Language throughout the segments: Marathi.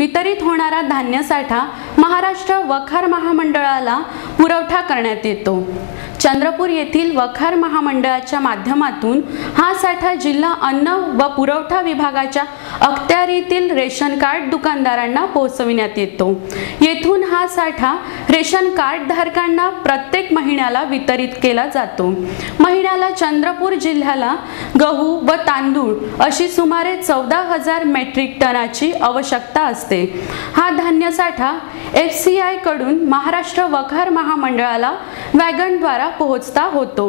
वितरित होणारा धान्यसाठा महाराष्ट्र वखार महामंडळाला पुरवठा करण्यात येतो। चंद्रपूर येथील वखार महामंडळाच्या माध्यमातून हा साठा जिल्हा अन्न व पुरवठा विभागाच्या अखत्यारीतील रेशन कार्ड दुकानदारांना पोहोचविण्यात येतो। येथून हा साठा रेशन कार्ड धारकांना प्रत्येक महिन्याला वितरित केला जातो। महिन्याला चंद्रपूर जिल्ह्याला गहू व तांदूळ अशी सुमारे 14,000 मेट्रिक टनाची आवश्यकता असते। हा धान्य साठा FCI कडून महाराष्ट्र वखार महामंडळाला वॅगनद्वारा पोहोचता होतो।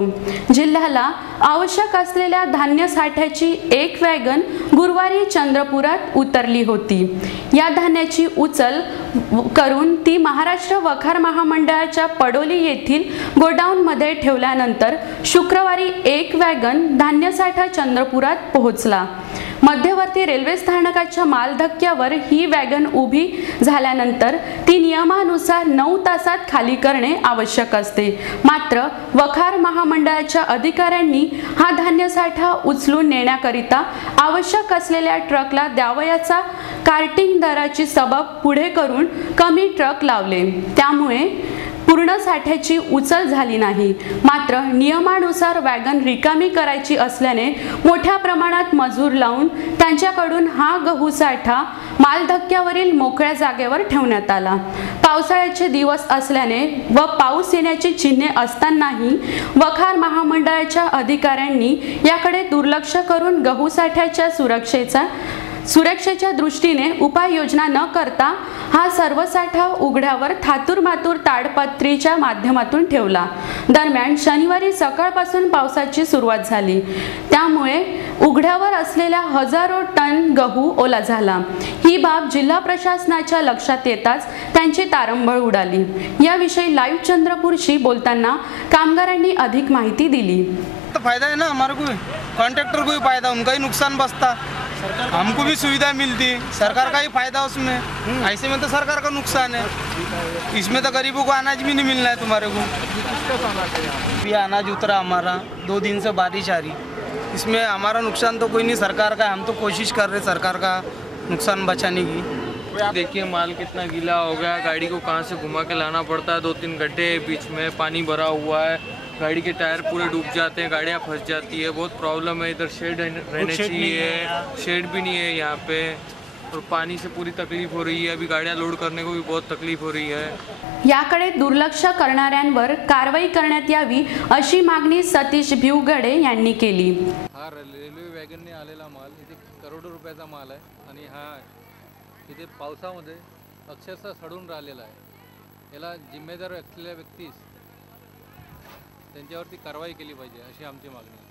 जिल्ह्याला आवश्यक असलेल्या धान्य साठ्याची एक वॅगन गुरुवारी चंद्रपुरात उतरली होती। या धान्याची उचल करून ती महाराष्ट्र वखार महामंडळाच्या पडोली येथील गोडाऊन मध्ये ठेवल्यानंतर शुक्रवारी एक वॅगन धान्य साठा चंद्रपुरात पोहोचला। मध्यवर्ती रेल्वे स्थानकाच्या मालधक्क्यावर ही वॅगन उभी झाल्यानंतर ती नियमानुसार 9 तासात खाली करणे आवश्यक असते। मात्र वखार महामंडळाच्या अधिकाऱ्यांनी हा धान्य साठा उचलून नेण्याकरिता आवश्यक असलेल्या ट्रकला द्यावयाचा कार्टिंग दराची सबब पुढे करून कमी ट्रक लावले। त्यामुळे पूर्ण साठ्याची उचल झाली नाही। मात्र नियमानुसार वॅगन रिकामी करायची असल्याने मोठ्या प्रमाणात मजूर लावून त्यांच्याकडून हा गहू साठा मालधक्क्यावरील मोकळ्या जागेवर ठेवण्यात आला। पावसाळ्याचे दिवस असल्याने व पाऊस येण्याची चिन्हे असतानाही वखार महामंडळाच्या अधिकाऱ्यांनी याकडे दुर्लक्ष करून गहू साठ्याच्या सुरक्षेच्या दृष्टीने उपाययोजना न करता हा सर्व साठा उघड्यावर थातूरमातूर ताडपत्रीच्या माध्यमातून ठेवला। दरम्यान शनिवारी सकाळपासून पावसाची सुरुवात झाली, त्यामुळे उघड्यावर असलेल्या हजारो टन गहू ओला झाला। ही बाब जिल्हा प्रशासनाच्या लक्षात येताच त्यांची तारंबळ उडाली। याविषयी लाईव्ह चंद्रपूरशी बोलताना कामगारांनी अधिक माहिती दिली। तो फायदा है ना, हमारे को कॉन्ट्रैक्टर को भी फायदा, उनका ही नुकसान बचता, हमको भी सुविधा मिलती, सरकार का ही फायदा उसमें। ऐसे में तो सरकार का नुकसान है, इसमें तो गरीबों को अनाज भी नहीं मिलना है तुम्हारे को। ये अनाज उतरा हमारा 2 दिन से बारिश आ रही, इसमें हमारा नुकसान तो कोई नहीं, सरकार का। हम तो कोशिश कर रहे सरकार का नुकसान बचाने की। देखिए माल कितना गीला हो गया, गाड़ी को कहाँ से घुमा के लाना पड़ता है। 2-3 गड्ढे बीच में पानी भरा हुआ है, गाड़ी के टायर पूरे डूब जाते हैं, गाड़ियाँ फंस जाती है, बहुत प्रॉब्लम है। इधर शेड रहने चाहिए, शेड भी नहीं है यहाँ पे, और पानी से पूरी तकलीफ हो रही है। अभी गाड़ियाँ लोड करने को भी बहुत तकलीफ हो रही है। याकडे दुर्लक्ष करणाऱ्यांवर कारवाई करण्यात यावी अशी मागणी सतीश भिवगडे यांनी केली। हा रेल्वे वॅगनने आलेला माल इथे करोडो रुपयाचा माल आहे आणि हा इथे पावसामध्ये अक्षरशः सडून राहिलेला आहे। याला जिम्मेदार असलेल्या व्यक्तीस त्यांच्यावरती कारवाई केली पाहिजे अशी आमची मागणी आहे।